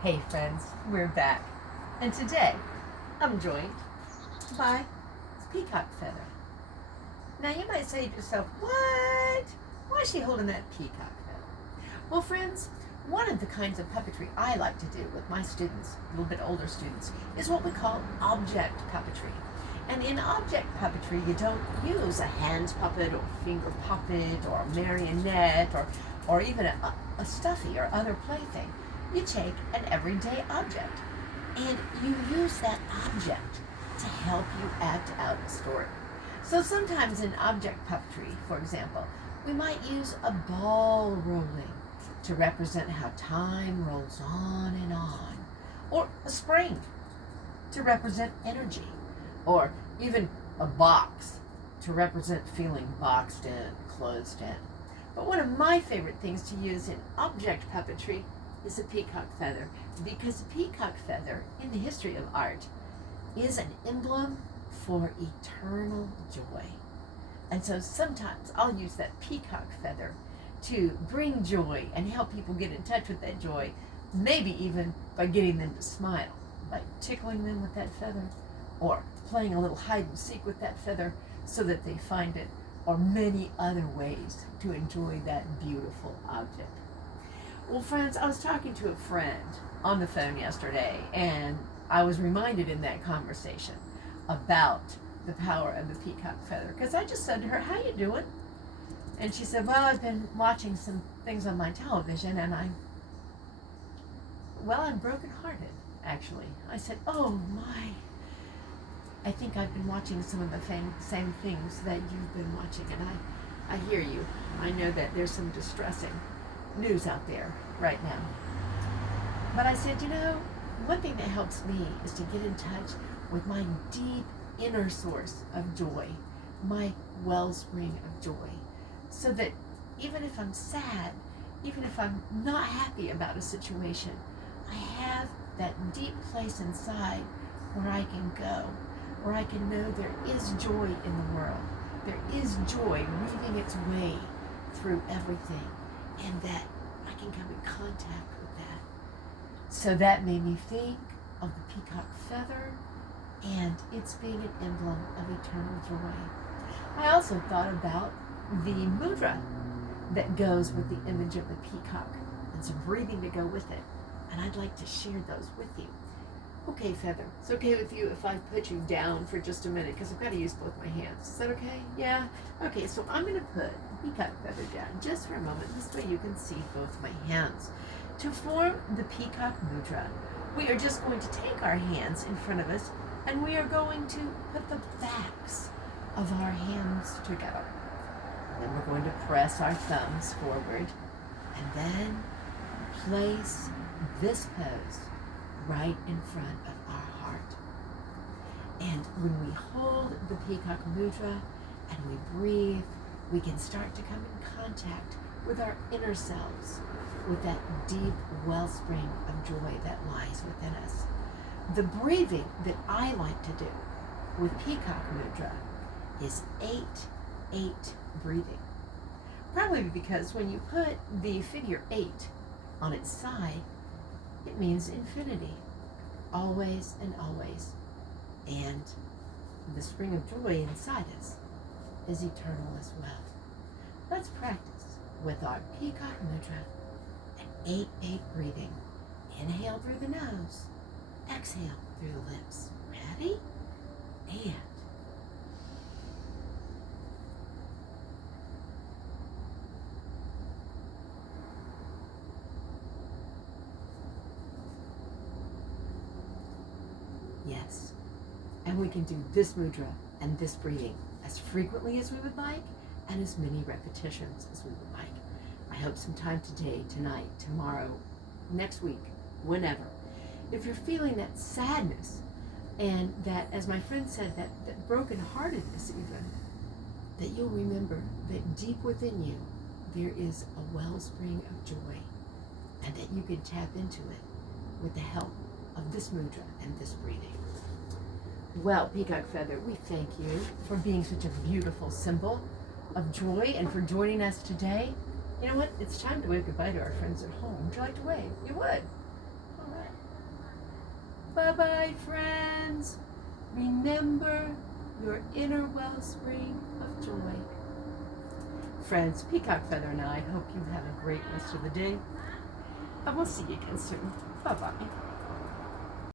Hey friends, we're back. And today, I'm joined by Peacock Feather. Now you might say to yourself, what? Why is she holding that peacock feather? Well friends, one of the kinds of puppetry I like to do with my students, a little bit older students, is what we call object puppetry. And in object puppetry, you don't use a hand puppet or finger puppet or a marionette or even a stuffy or other plaything. You take an everyday object and you use that object to help you act out a story. So sometimes in object puppetry, for example, we might use a ball rolling to represent how time rolls on and on, or a spring to represent energy, or even a box to represent feeling boxed in, closed in. But one of my favorite things to use in object puppetry is a peacock feather, because a peacock feather in the history of art is an emblem for eternal joy. And so sometimes I'll use that peacock feather to bring joy and help people get in touch with that joy, maybe even by getting them to smile, by tickling them with that feather, or playing a little hide and seek with that feather so that they find it, or many other ways to enjoy that beautiful object. Well, friends, I was talking to a friend on the phone yesterday, and I was reminded in that conversation about the power of the peacock feather, because I just said to her, how you doing? And she said, well, I've been watching some things on my television, and I'm brokenhearted, actually. I said, oh my, I think I've been watching some of the same things that you've been watching, and I hear you. I know that there's some distressing news out there right now. But I said, one thing that helps me is to get in touch with my deep inner source of joy, my wellspring of joy, so that even if I'm sad, even if I'm not happy about a situation, I have that deep place inside where I can go, where I can know there is joy in the world. There is joy weaving its way through everything, and that I can come in contact with that. So that made me think of the peacock feather and its being an emblem of eternal joy. I also thought about the mudra that goes with the image of the peacock and some breathing to go with it. And I'd like to share those with you. Okay, Feather, it's okay with you if I put you down for just a minute, because I've got to use both my hands. Is that okay? Yeah? Okay, so I'm going to put the peacock feather down just for a moment. This way you can see both my hands. To form the peacock mudra, we are just going to take our hands in front of us, and we are going to put the backs of our hands together. Then we're going to press our thumbs forward, and then place this pose right in front of our heart. And when we hold the peacock mudra and we breathe, we can start to come in contact with our inner selves, with that deep wellspring of joy that lies within us. The breathing that I like to do with peacock mudra is 8-8 breathing. Probably because when you put the figure 8 on its side, it means infinity, always and always. And the spring of joy inside us is eternal as well. Let's practice with our peacock mudra and 8-8 breathing. Inhale through the nose, exhale through the lips. Ready? And yes, and we can do this mudra and this breathing as frequently as we would like and as many repetitions as we would like. I hope sometime today, tonight, tomorrow, next week, whenever, if you're feeling that sadness and that, as my friend said, that brokenheartedness even, that you'll remember that deep within you there is a wellspring of joy, and that you can tap into it with the help of this mudra and this breathing. Well, Peacock Feather, we thank you for being such a beautiful symbol of joy and for joining us today. You know what? It's time to wave goodbye to our friends at home. Would you like to wave? You would. All right. Bye-bye, friends. Remember your inner wellspring of joy. Friends, Peacock Feather and I hope you have a great rest of the day. And we'll see you again soon. Bye-bye.